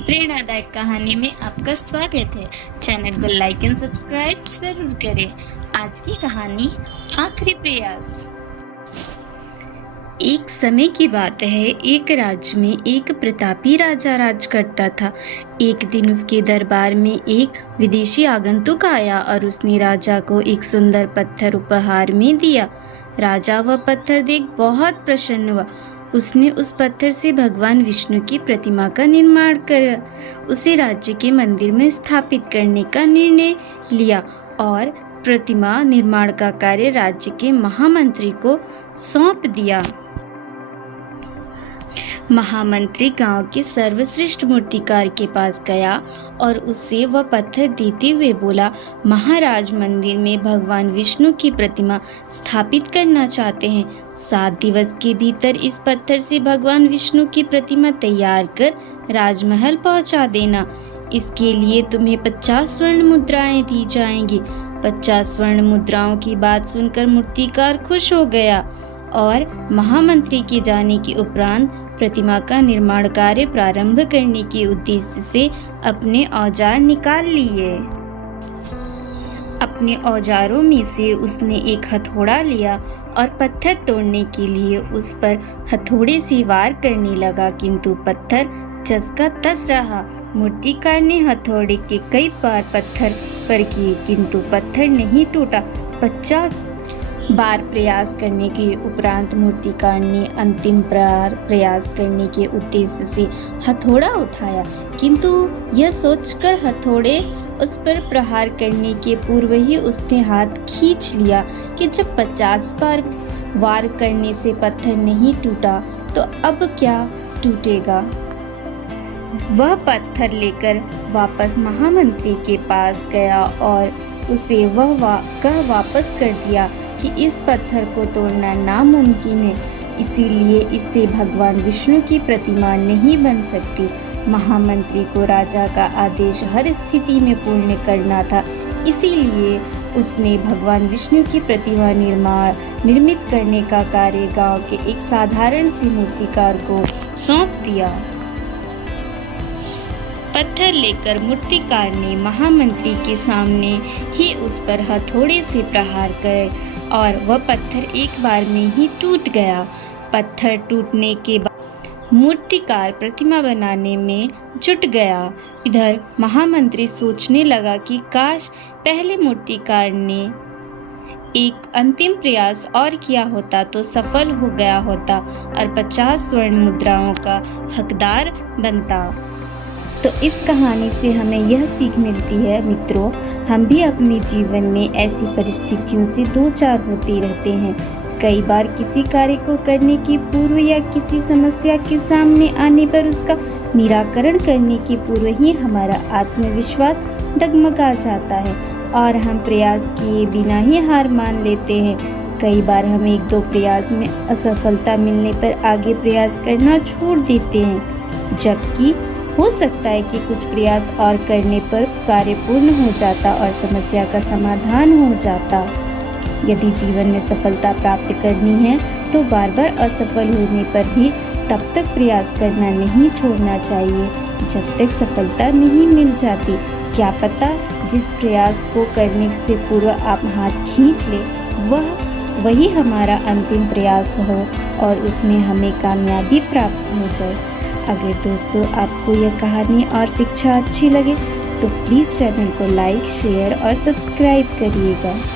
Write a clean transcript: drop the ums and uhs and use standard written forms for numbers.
प्रेरणादायक कहानी में आपका स्वागत है। चैनल को लाइक एंड सब्सक्राइब जरूर करें। आज की कहानी आखिरी प्रयास। एक समय की बात है, एक राज्य में एक प्रतापी राजा राज करता था। एक दिन उसके दरबार में एक विदेशी आगंतुक आया और उसने राजा को एक सुंदर पत्थर उपहार में दिया। राजा वह पत्थर देख बहुत प्रसन्न हुआ। उसने उस पत्थर से भगवान विष्णु की प्रतिमा का निर्माण कर उसे राज्य के मंदिर में स्थापित करने का निर्णय लिया और प्रतिमा निर्माण का कार्य राज्य के महामंत्री को सौंप दिया। महामंत्री गांव के सर्वश्रेष्ठ मूर्तिकार के पास गया और उससे वह पत्थर देते हुए बोला, महाराज, मंदिर में भगवान विष्णु की प्रतिमा स्थापित करना चाहते हैं। 7 दिवस के भीतर इस पत्थर से भगवान विष्णु की प्रतिमा तैयार कर राजमहल पहुंचा देना। इसके लिए तुम्हें 50 स्वर्ण मुद्राएं दी जाएंगी। 50 स्वर्ण मुद्राओं की बात सुनकर मूर्तिकार खुश हो गया और महामंत्री के जाने के उपरांत प्रतिमा का निर्माण कार्य प्रारंभ करने के उद्देश्य से अपने औजार निकाल लिए। अपने औजारों में से उसने एक हथौड़ा लिया और पत्थर तोड़ने के लिए उस पर हथौड़े से वार करने लगा, किंतु पत्थर जस का तस रहा। मूर्तिकार ने हथौड़े के कई बार पत्थर पर किए, किंतु पत्थर नहीं टूटा। 50 बार प्रयास करने के उपरांत मूर्तिकार ने अंतिम बार प्रयास करने के उद्देश्य से हथौड़ा उठाया, किंतु यह सोचकर हथौड़े उस पर प्रहार करने के पूर्व ही उसने हाथ खींच लिया कि जब 50 बार वार करने से पत्थर नहीं टूटा तो अब क्या टूटेगा। वह पत्थर लेकर वापस महामंत्री के पास गया और उसे वह वापस कर दिया कि इस पत्थर को तोड़ना नामुमकिन है, इसीलिए इससे भगवान विष्णु की प्रतिमा नहीं बन सकती। महामंत्री को राजा का आदेश हर स्थिति में पूर्ण करना था, इसीलिए उसने भगवान विष्णु की प्रतिमा निर्मित करने का कार्य गांव के एक साधारण सी मूर्तिकार को सौंप दिया। पत्थर लेकर मूर्तिकार ने महामंत्री के सामने ही उस पर हथौड़े से प्रहार करे और वह पत्थर एक बार में ही टूट गया। पत्थर टूटने के बाद मूर्तिकार प्रतिमा बनाने में जुट गया। इधर महामंत्री सोचने लगा कि काश पहले मूर्तिकार ने एक अंतिम प्रयास और किया होता तो सफल हो गया होता और 50 स्वर्ण मुद्राओं का हकदार बनता। तो इस कहानी से हमें यह सीख मिलती है मित्रों, हम भी अपने जीवन में ऐसी परिस्थितियों से दो चार होते रहते हैं। कई बार किसी कार्य को करने के पूर्व या किसी समस्या के सामने आने पर उसका निराकरण करने के पूर्व ही हमारा आत्मविश्वास डगमगा जाता है और हम प्रयास किए बिना ही हार मान लेते हैं। कई बार हम 1-2 प्रयास में असफलता मिलने पर आगे प्रयास करना छोड़ देते हैं, जबकि हो सकता है कि कुछ प्रयास और करने पर कार्य पूर्ण हो जाता और समस्या का समाधान हो जाता। यदि जीवन में सफलता प्राप्त करनी है तो बार बार असफल होने पर भी तब तक प्रयास करना नहीं छोड़ना चाहिए जब तक सफलता नहीं मिल जाती। क्या पता जिस प्रयास को करने से पूर्व आप हाथ खींच ले वही हमारा अंतिम प्रयास हो और उसमें हमें कामयाबी प्राप्त हो जाए। अगर दोस्तों आपको यह कहानी और शिक्षा अच्छी लगे तो प्लीज़ चैनल को लाइक, शेयर और सब्सक्राइब करिएगा।